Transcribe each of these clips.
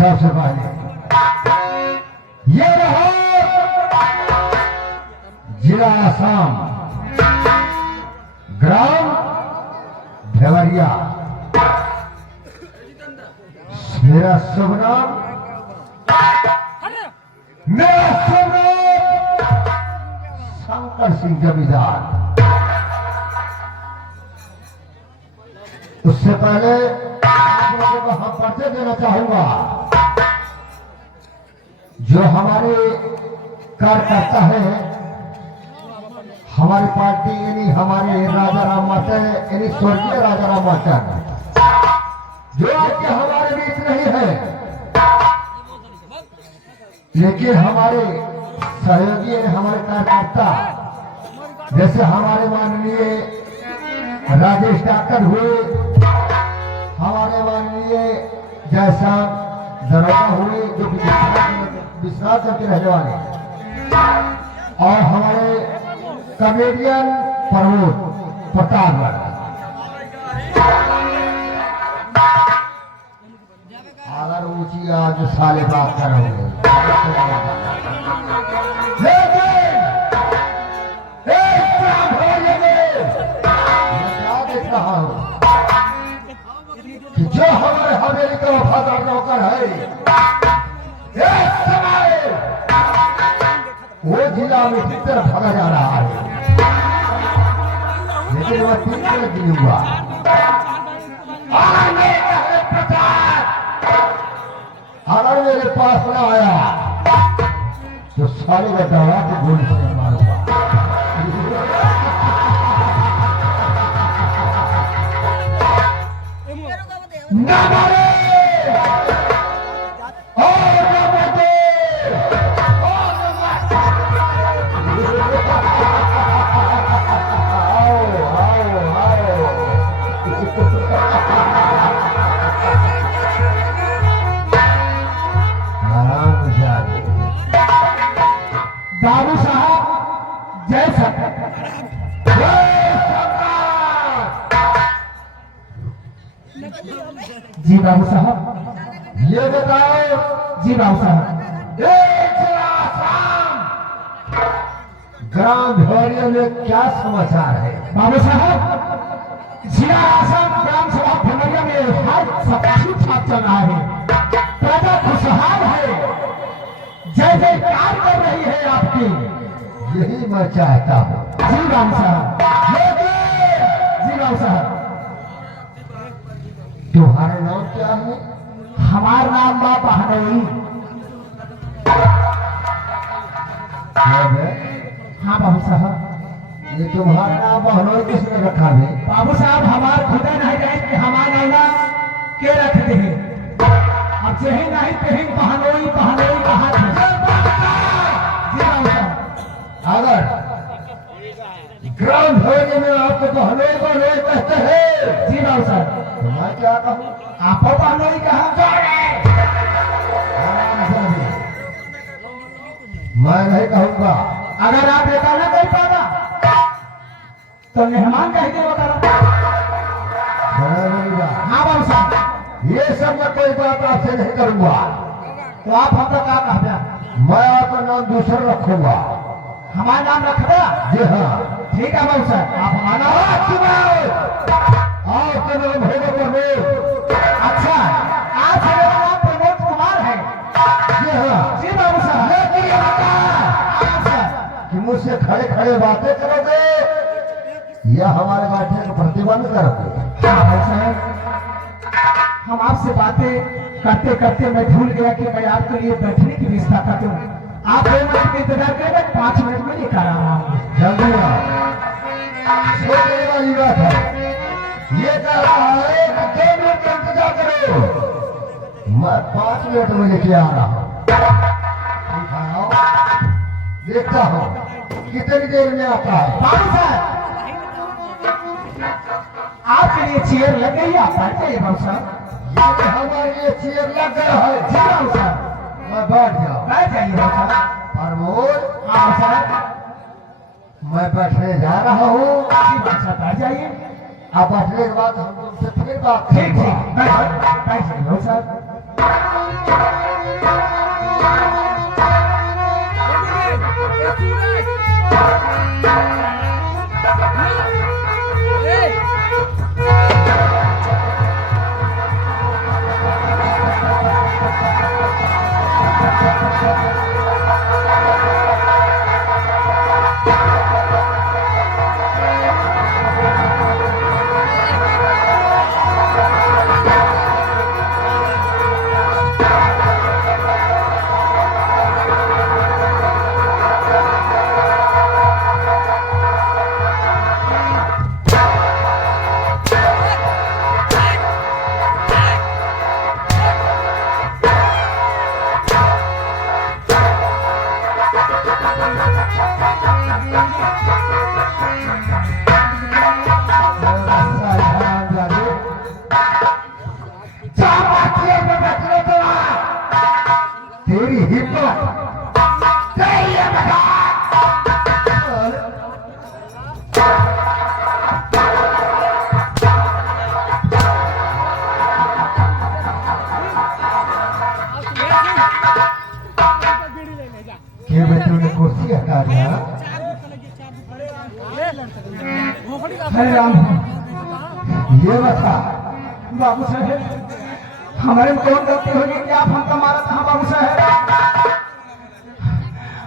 सबसे पहले ये रहा जिला आसाम, ग्राम देवरिया। मेरा शुभ नाम शंकर सिंह जमींदार। उससे पहले आप लोगों को हम परिचय देना चाहूंगा। जो हमारे कार्यकर्ता है, हमारी पार्टी यानी हमारे राजा राम माचर यानी स्वर्गीय राजा राम माचर, जो कि हमारे बीच नहीं है, लेकिन हमारे सहयोगी हमारे कार्यकर्ता जैसे हमारे माननीय राजेश डॉक्टर हुए, हमारे माननीय जैसा दरोगा हुए जो विश्राम करके रहने वाले, और हमारे कॉमेडियन प्रताप अगर ऊंची आज साले बात करोगे जो हमारे हवेली का वफादार नौकर है, वो जिला में किस तरफ भागा जा रहा है, लेकिन वह 3 मिनट नहीं हुआ। अगर मेरे पास न आया तो सारी दवा की गोली से मारूंगा। न मारे बाबू साहब जय जी बाबू साहब ये बताओ। जी बाबू साहब ग्राम देवरिया में क्या समाचार है? बाबू साहब जिला आसाम ग्राम सभा देवरिया में हर सब ठीक ठाक चल रहा है, प्रजा खुशहाल है, जय जयकार कर रही है आपकी। यही मैं चाहता हूँ। जी राम साहब, जी राम साहब। तुम्हारा नाम क्या है? हमारा नाम माँ बहनोई। हाँ बाबू साहब। ये तुम्हारा नाम बहनोई किसने रखा है? बाबू साहब हमारे खुदा नहीं रहे कि हमारा नाम के रखते हैं। अब यही नहीं कहीं बहनोई बहनोई कहा था। अगर ग्राम देवरिया में आपको बहनोई बहनोई कहते हैं, जी बाबू साहब, तो मैं क्या कहूँ? आप बहनोई कहा? मैं नहीं कहूँगा। अगर आप ऐसा न कर पाना तो मेहमान कह दे। हाँ बाबू साहब, ये सब मैं कोई बात आपसे नहीं करूँगा। तो आप हमको क्या कहते? मैं आपका नाम दूसरा रखूंगा। हमारा नाम रखना? जी हाँ। ठीक है बाबू साहब, आप हमारा आपका नाम होगा प्रमोद। अच्छा, आज मेरा नाम प्रमोद कुमार है। जी हाँ। जी बाबू साहब। कि मुझसे खड़े खड़े बातें करोगे या हमारे बैठने का प्रतिबंध करोगे? हाँ बाबू साहब, हम आपसे बातें करते करते मैं भूल गया कि मैं आपके लिए बैठने की व्यवस्था करती हूँ। आप 2 मिनट का इंतजार करेंगे, 5 मिनट में लेकर आ रहा हूँ। जल्दी वाली बात है, ये कह रहा है कि 2 मिनट का इंतजार करो, मैं 5 मिनट में लेके आ रहा हूँ। देखता हूँ कितनी देर में आता है। बाबू साहब आपके लिए चेयर लग गई, आप बैठ जाइए। बाबू साहब ये हमारे लिए चेयर लग गया है। जी बाबू साहब, मैं बैठ जाऊँ। बैठ जाइए बाबू साहब। प्रमोद। हाँ साहब, मैं बैठने जा रहा हूँ। जी बाबू साहब बैठ जाइए। आप बैठने के बाद हम तुमसे फिर बात करेंगे। ठीक ठीक, बैठ जाइए बाबू साहब। अरे राम, ये बता बाबू साहेब, हमारे में कौन गलती होगी कि आप हमको मारा था बाबू साहेब?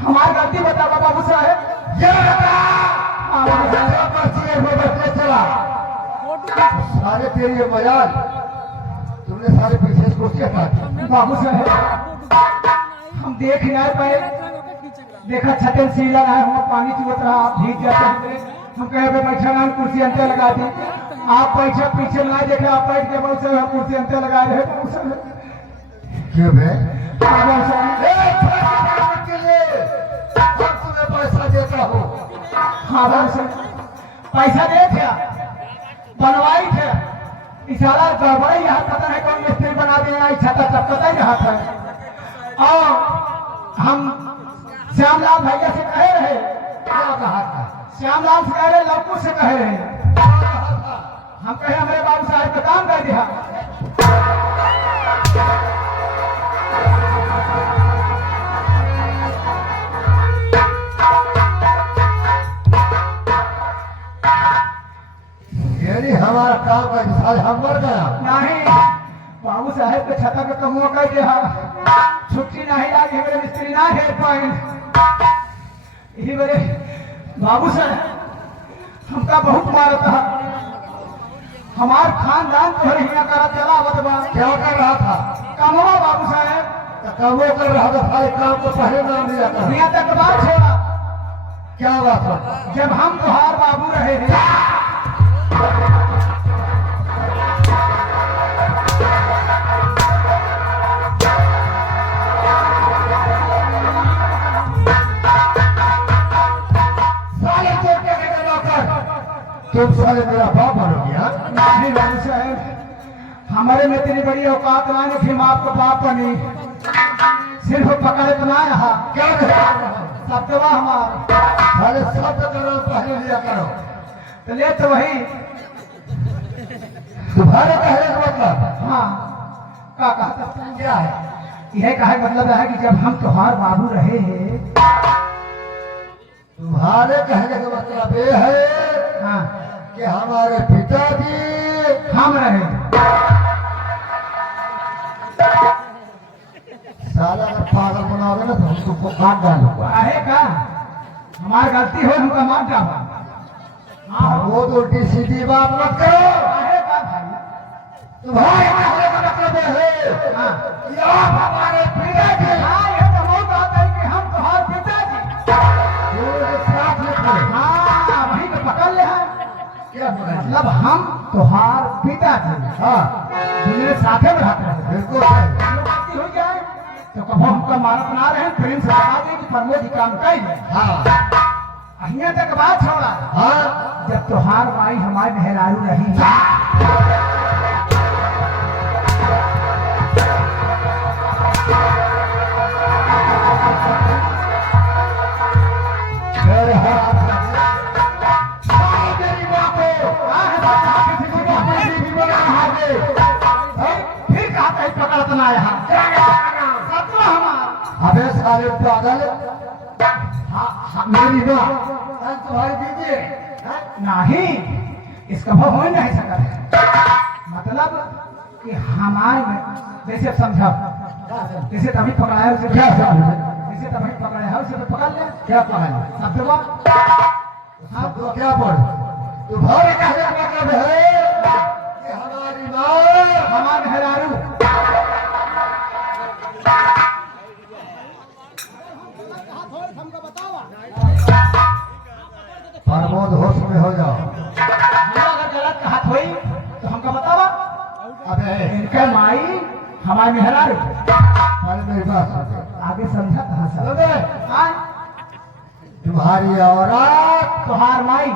हमारी गलती बता बाबू साहेब। ये बता चला सारे तेरी ये मजाल, तुमने सारे पीछे को क्या कहा? बाबू साहेब, हम देख नहीं पाए, देखा छतें सी लगा है, हम पानी चुवत रहा, आप भीग जाते, हम कहे बैठा ना, कुर्सी अंते लगा दी, आप पैसा पीछे ना देखे, आप बैठ के बहुत सारे कुर्सी अंते लगा रहे क्यों तुम्हें पैसा देता हो? हाँ पैसा दे थे, बनवाई थे, इशारा गड़बड़ा यहाँ पता नहीं कौन मिस्त्री बना देना, छाता चपकता ही रहा था। और हम श्यामलाल भैया से कहे रहे, क्या कहा था? श्यामलाल से कह रहे, लक्कू से कहे रहे, हम कहे हमारे बाबू साहब का काम कर दिया। यानी हमारा काम का हिसाब हम मर गया नहीं, बाबू साहब के छता का कमुआ कर दिया, छुट्टी नहीं लागी, मेरे मिस्त्री ना है पाए। यही मेरे बाबू साहब हमका बहुत मारा था, हमार खानदान तो हिया करा चला बदबा। क्या कर रहा था? कामवा बाबू साहब, कामो कर रहा था, सारे काम को पहले नाम लिया था, यहाँ तक बात छोड़ा। क्या बात है? जब हम तुहार बाबू रहे हैं, तुम सारे मेरा बाप बनोगे? नहीं बाबू साहब, हमारे में इतनी बड़ी औकात ना है कि हम आपको बाप बनी, सिर्फ पकड़ इतना यहाँ क्या सत्यवा हमारा सारे शब्द करो, पहले लिया करो तो ले तो वही तुम्हारे कहने का मतलब। हाँ क्या कहता? क्या है? यह कहे मतलब है कि जब हम तुम्हार बाबू रहे हैं, तुम्हारे कहने का मतलब ये है हाँ कि हमारे पिताजी हम रहे। साला अगर पागल बनाओगे ना तो हम तुमको काट डालूंगा। है का हमारी गलती हो, हमका मार डाला। हाँ वो तो उल्टी सीधी बात मत करो। है का भाई, तुम्हारे कहने का मतलब है हाँ कि आप हमारे पिताजी। हाँ ये तो बहुत बात है कि हम तुम्हारे पिताजी साथ में। हाँ वही तो पकड़ ले है, मतलब हम तुहार पिताजी। हाँ दुनिया साथे में रहते हैं, बिल्कुल गलती हो जाए तो कभी हमका मारत ना रहे, प्रेम से बता दे कि प्रमोद काम कही। हाँ अहिया तक बात छोड़ा। हाँ जब तुहार माई हमारे मेहरारू रही, पकड़तना यहाँ अबे सारे पागल। मेरी माँ तुम्हारी दीदी नहीं, इसका भाव हो नहीं सकता। मतलब कि हमारे जैसे समझा, जैसे तभी पकड़ाया उसे क्या जैसे तभी पकड़ाया उसे तो पकड़ ले। क्या पकड़ शब्द क्या पढ़? तुम्हारे कहने का मतलब है कि हमारी माँ हमारे मेहरारू। प्रमोद होश में हो जाओ, अगर गलत हाथ हुई तो हमको बतावा। अबे इनके माई हमारे मेहरारू। अरे मेरी बात सुन, आगे समझा कहाँ से? तुम्हारी औरत तुम्हार माई।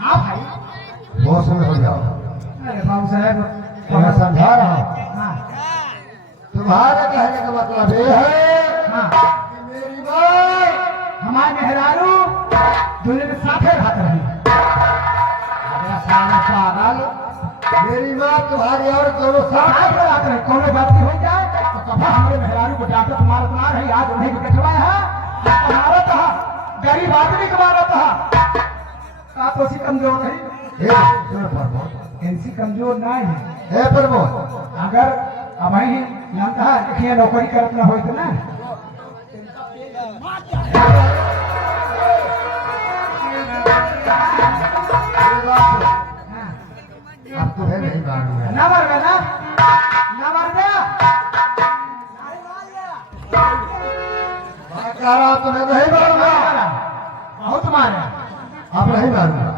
हाँ भाई होश में हो जाओ। अरे बाबू साहब मैं समझा रहा हूँ। हाँ तुम्हारे कहने का मतलब ये है हाँ कि मेरी माँ हमारे मेहरारू दुनिया में साथे रहते रही। पागल, मेरी माँ तुम्हारी और दोनों साथ रहते रहे, कोनो गलती हो जाए तो कभी हमारे मेहरारू को डांटे, तुम्हारा तुम्हारा रही आज उन्हें भी कटवाया है, हमारा कहा गरीब आदमी का मारा था। का तो सी कमजोर है इनसी कमजोर ना है अगर अब ही जानता है देखिए नौकरी करत ना हो तो ना अब तो है नहीं मारूंगा ना मारगा ना मारगा तो मैं नहीं मारूंगा बहुत मारे अब नहीं मारूंगा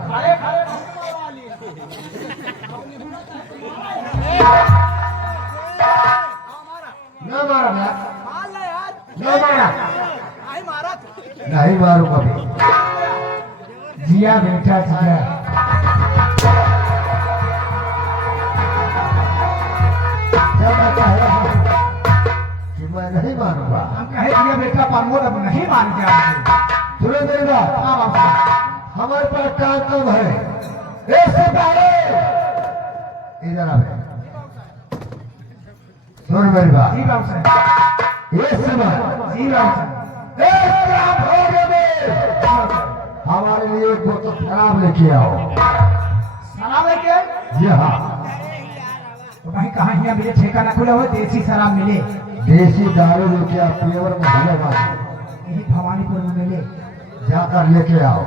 न मारा मैं न मारा नहीं मारूंगा भी जिया बेटा जिया जब मैं कह कि मैं नहीं मारूंगा हम कहे जिया बेटा परमोद अब नहीं मान गया सुनो मेरी बात हाँ बाबा हमारे पास काम कम है ऐसे पहले इधर आ सुन मेरी बात जी बाबू साहब ये समय जी बाबू साहब एक ग्राम भोग में हमारे लिए एक बोतल शराब लेके आओ शराब लेके जी हाँ तो भाई कहाँ यहाँ मेरे ठेका ना खुला हुआ देसी शराब मिले देसी दारू लेके आप प्लेवर में भरेगा यही भवानीपुर में मिले जाकर लेके आओ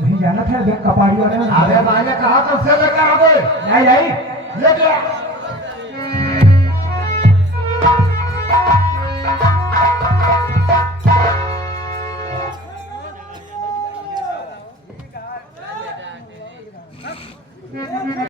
वहीं जाना था कपाड़ी वाले में अरे मैंने कहा तो से लेकर आओगे नहीं लेके आओ